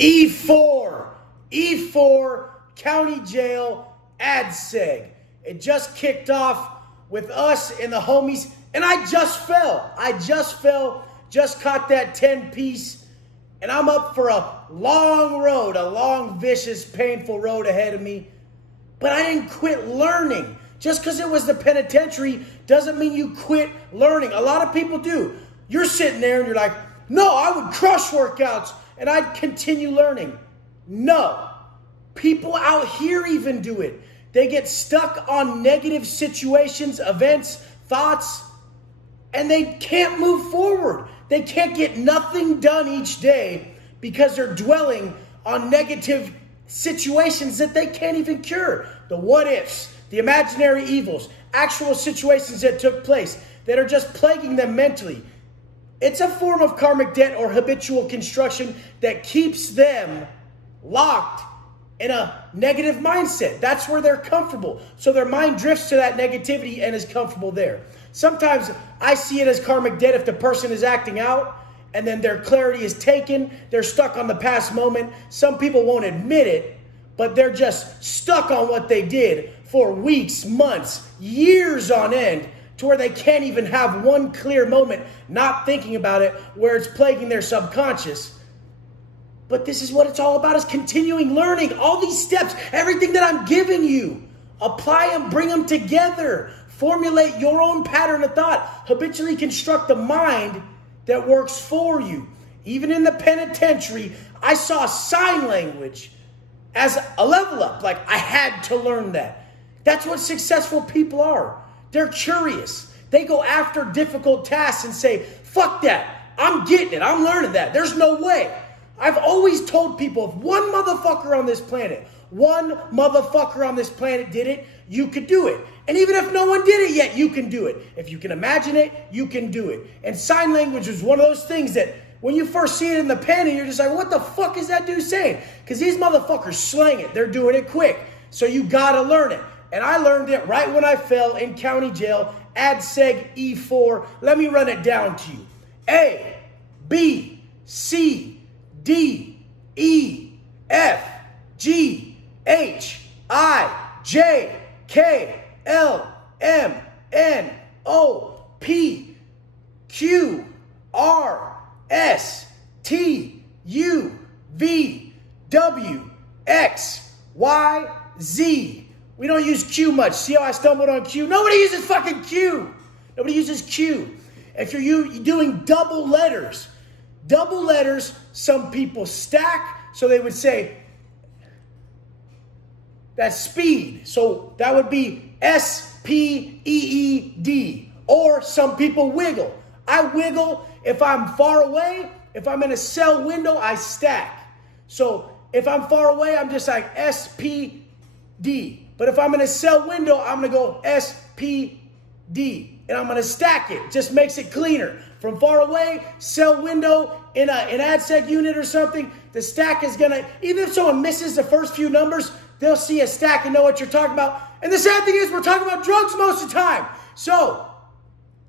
E4, E4, County Jail, ADSEG. It just kicked off with us and the homies, and I just fell, just caught that 10-piece, and I'm up for a long road, a long, vicious, painful road ahead of me. But I didn't quit learning. Just because it was the penitentiary doesn't mean you quit learning. A lot of people do. You're sitting there and you're like, no, I would crush workouts and I'd continue learning. No. People out here even do it. They get stuck on negative situations, events, thoughts, and they can't move forward. They can't get nothing done each day because they're dwelling on negative situations that they can't even cure. The what ifs, the imaginary evils, actual situations that took place that are just plaguing them mentally. It's a form of karmic debt or habitual construction that keeps them locked in a negative mindset. That's where they're comfortable. So their mind drifts to that negativity and is comfortable there. Sometimes I see it as karmic debt if the person is acting out and then their clarity is taken. They're stuck on the past moment. Some people won't admit it, but they're just stuck on what they did for weeks, months, years on end, to where they can't even have one clear moment not thinking about it where it's plaguing their subconscious. But this is what it's all about, is continuing learning. All these steps, everything that I'm giving you, apply them, bring them together. Formulate your own pattern of thought. Habitually construct the mind that works for you. Even in the penitentiary, I saw sign language as a level up. Like, I had to learn that. That's what successful people are. They're curious. They go after difficult tasks and say, fuck that. I'm getting it. I'm learning that. There's no way. I've always told people, if one motherfucker on this planet did it, you could do it. And even if no one did it yet, you can do it. If you can imagine it, you can do it. And sign language was one of those things that when you first see it in the pen and you're just like, what the fuck is that dude saying? Because these motherfuckers slang it. They're doing it quick. So you gotta learn it. And I learned it right when I fell in county jail, ADSEG E4. Let me run it down to you. A, B, C, D, E, F, G, H, I, J, K, L, M, N, O, P, Q, R, S, T, U, V, W, X, Y, Z. We don't use Q much. See how I stumbled on Q? Nobody uses fucking Q. Nobody uses Q. If you're doing double letters, some people stack. So they would say, that's speed. So that would be S-P-E-E-D. Or some people wiggle. I wiggle if I'm far away. If I'm in a cell window, I stack. So if I'm far away, I'm just like S-P-D. But if I'm in a cell window, I'm going to go S-P-D. And I'm going to stack it. Just makes it cleaner. From far away, cell window, in an ADSEG unit or something, the stack is going to, even if someone misses the first few numbers, they'll see a stack and know what you're talking about. And the sad thing is, we're talking about drugs most of the time. So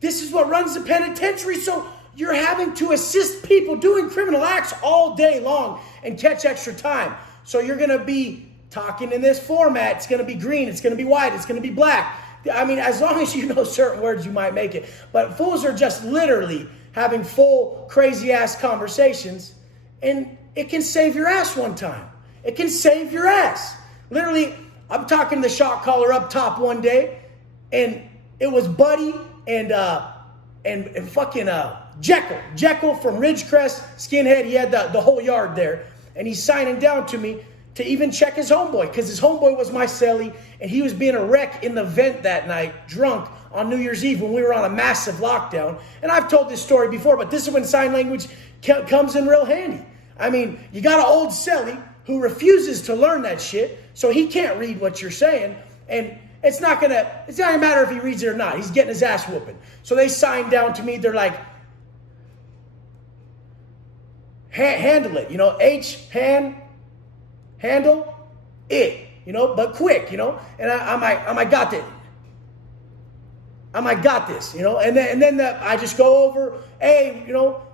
this is what runs the penitentiary. So you're having to assist people doing criminal acts all day long and catch extra time. So you're going to be talking in this format. It's going to be green. It's going to be white. It's going to be black. I mean, as long as you know certain words, you might make it. But fools are just literally having full crazy-ass conversations, and it can save your ass one time. It can save your ass. Literally, I'm talking to the shot caller up top one day, and it was Buddy and fucking Jekyll from Ridgecrest, Skinhead. He had the whole yard there, and he's signing down to me to even check his homeboy, because his homeboy was my cellie, and he was being a wreck in the vent that night, drunk on New Year's Eve when we were on a massive lockdown. And I've told this story before, but this is when sign language comes in real handy. I mean, you got an old cellie who refuses to learn that shit, so he can't read what you're saying, and it's not gonna matter if he reads it or not. He's getting his ass whooping. So they sign down to me. They're like, handle it, handle it, but quick, and I got this. I got this, and then I just go over, hey,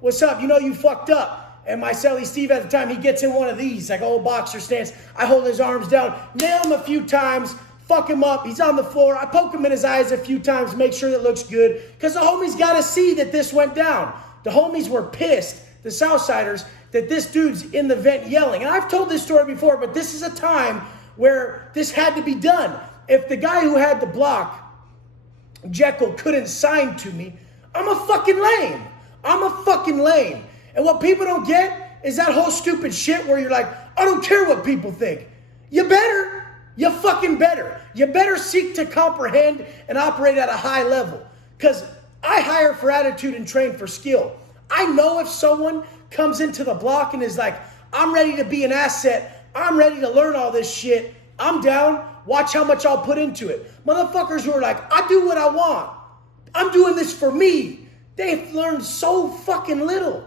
what's up? You fucked up. And my celly Steve at the time, he gets in one of these, like old boxer stance. I hold his arms down, nail him a few times, fuck him up. He's on the floor. I poke him in his eyes a few times, make sure that looks good. Because the homies got to see that this went down. The homies were pissed, the Southsiders, that this dude's in the vent yelling. And I've told this story before, but this is a time where this had to be done. If the guy who had the block, Jekyll, couldn't sign to me, I'm a fucking lame. I'm a fucking lame. And what people don't get is that whole stupid shit where you're like, I don't care what people think. You better. You fucking better. You better seek to comprehend and operate at a high level. Because I hire for attitude and train for skill. I know if someone comes into the block and is like, I'm ready to be an asset. I'm ready to learn all this shit. I'm down. Watch how much I'll put into it. Motherfuckers who are like, I do what I want. I'm doing this for me. They've learned so fucking little.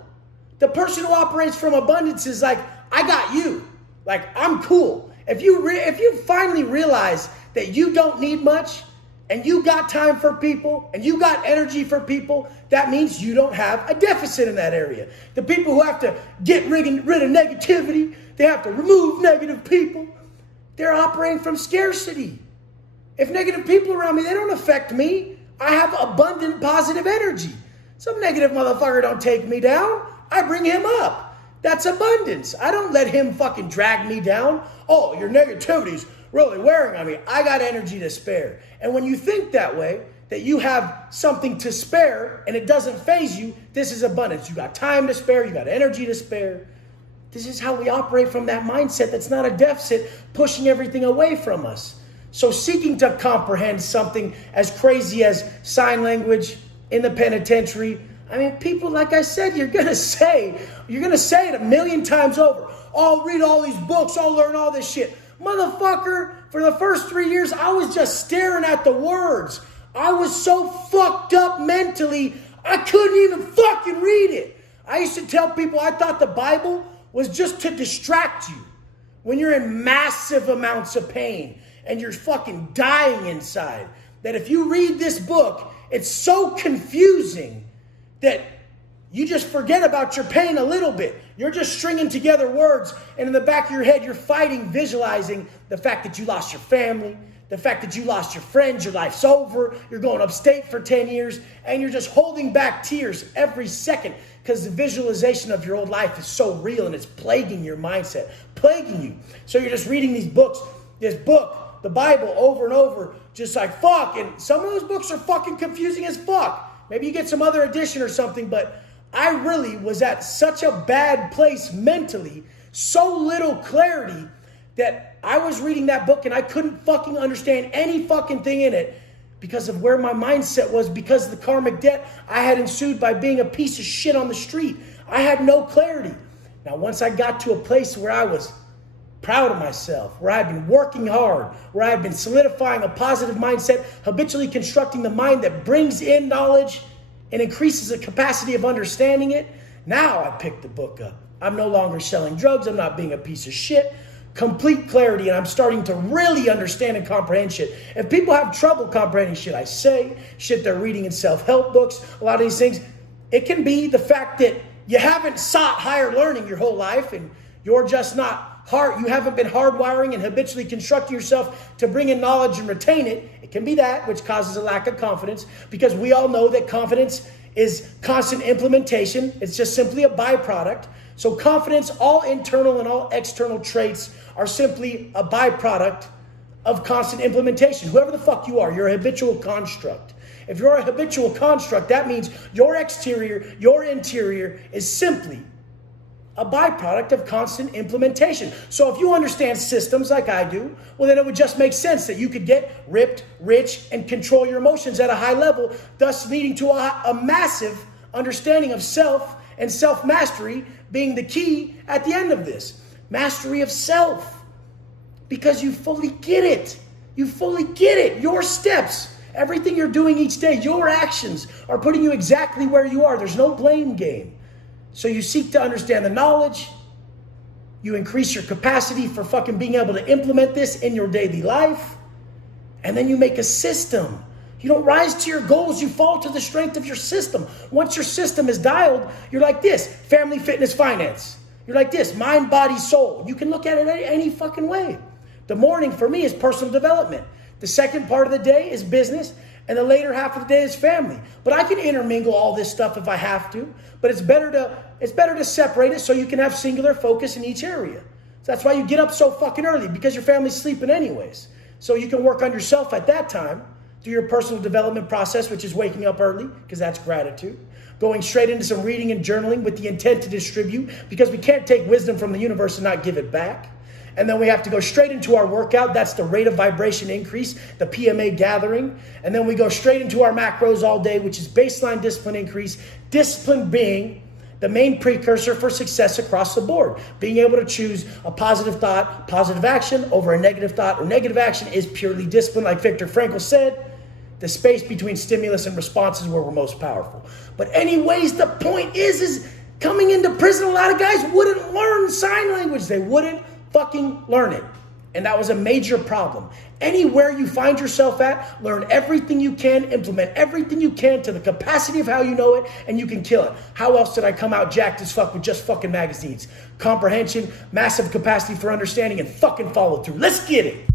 The person who operates from abundance is like, I got you. Like, I'm cool. If you finally realize that you don't need much and you got time for people and you got energy for people, that means you don't have a deficit in that area. The people who have to get rid of negativity, they have to remove negative people, they're operating from scarcity. If negative people around me, they don't affect me. I have abundant positive energy. Some negative motherfucker don't take me down. I bring him up. That's abundance. I don't let him fucking drag me down. Oh, your negativity's really wearing on me. I got energy to spare. And when you think that way, that you have something to spare and it doesn't faze you, this is abundance. You got time to spare. You got energy to spare. This is how we operate from that mindset that's not a deficit, pushing everything away from us. So seeking to comprehend something as crazy as sign language in the penitentiary, I mean, people, like I said, you're going to say it a million times over. Oh, I'll read all these books. I'll learn all this shit. Motherfucker, for the first 3 years, I was just staring at the words. I was so fucked up mentally, I couldn't even fucking read it. I used to tell people I thought the Bible was just to distract you when you're in massive amounts of pain and you're fucking dying inside. That if you read this book, it's so confusing that you just forget about your pain a little bit. You're just stringing together words, and in the back of your head, you're fighting, visualizing the fact that you lost your family, the fact that you lost your friends, your life's over, you're going upstate for 10 years, and you're just holding back tears every second because the visualization of your old life is so real and it's plaguing your mindset, plaguing you. So you're just reading these books, this book, the Bible, over and over, just like fuck. And some of those books are fucking confusing as fuck. Maybe you get some other edition or something, but I really was at such a bad place mentally, so little clarity, that I was reading that book and I couldn't fucking understand any fucking thing in it because of where my mindset was, because of the karmic debt I had ensued by being a piece of shit on the street. I had no clarity. Now, once I got to a place where I was proud of myself, where I had been working hard, where I had been solidifying a positive mindset, habitually constructing the mind that brings in knowledge and increases the capacity of understanding it, now I picked the book up. I'm no longer selling drugs. I'm not being a piece of shit. Complete clarity, and I'm starting to really understand and comprehend shit. If people have trouble comprehending shit I say, shit they're reading in self-help books, a lot of these things, it can be the fact that you haven't sought higher learning your whole life and you're just not you haven't been hardwiring and habitually constructing yourself to bring in knowledge and retain it. It can be that, which causes a lack of confidence, because we all know that confidence is constant implementation. It's just simply a byproduct. So confidence, all internal and all external traits, are simply a byproduct of constant implementation. Whoever the fuck you are, you're a habitual construct. If you're a habitual construct, that means your exterior, your interior is simply a byproduct of constant implementation. So if you understand systems like I do, well, then it would just make sense that you could get ripped, rich, and control your emotions at a high level, thus leading to a massive understanding of self and self-mastery being the key at the end of this. Mastery of self. Because you fully get it. You fully get it. Your steps, everything you're doing each day, your actions are putting you exactly where you are. There's no blame game. So you seek to understand the knowledge. You increase your capacity for fucking being able to implement this in your daily life. And then you make a system. You don't rise to your goals, you fall to the strength of your system. Once your system is dialed, you're like this: family, fitness, finance. You're like this: mind, body, soul. You can look at it any fucking way. The morning for me is personal development. The second part of the day is business, and the later half of the day is family. But I can intermingle all this stuff if I have to, but it's better to separate it so you can have singular focus in each area. So that's why you get up so fucking early, because your family's sleeping anyways. So you can work on yourself at that time, do your personal development process, which is waking up early, because that's gratitude. Going straight into some reading and journaling with the intent to distribute, because we can't take wisdom from the universe and not give it back. And then we have to go straight into our workout. That's the rate of vibration increase, the PMA gathering. And then we go straight into our macros all day, which is baseline discipline increase. Discipline being the main precursor for success across the board. Being able to choose a positive thought, positive action over a negative thought or negative action is purely discipline. Like Viktor Frankl said, the space between stimulus and response is where we're most powerful. But anyways, the point is coming into prison, a lot of guys wouldn't learn sign language. They wouldn't fucking learn it. And that was a major problem. Anywhere you find yourself at, learn everything you can, implement everything you can to the capacity of how you know it, and you can kill it. How else did I come out jacked as fuck with just fucking magazines? Comprehension, massive capacity for understanding, and fucking follow through. Let's get it.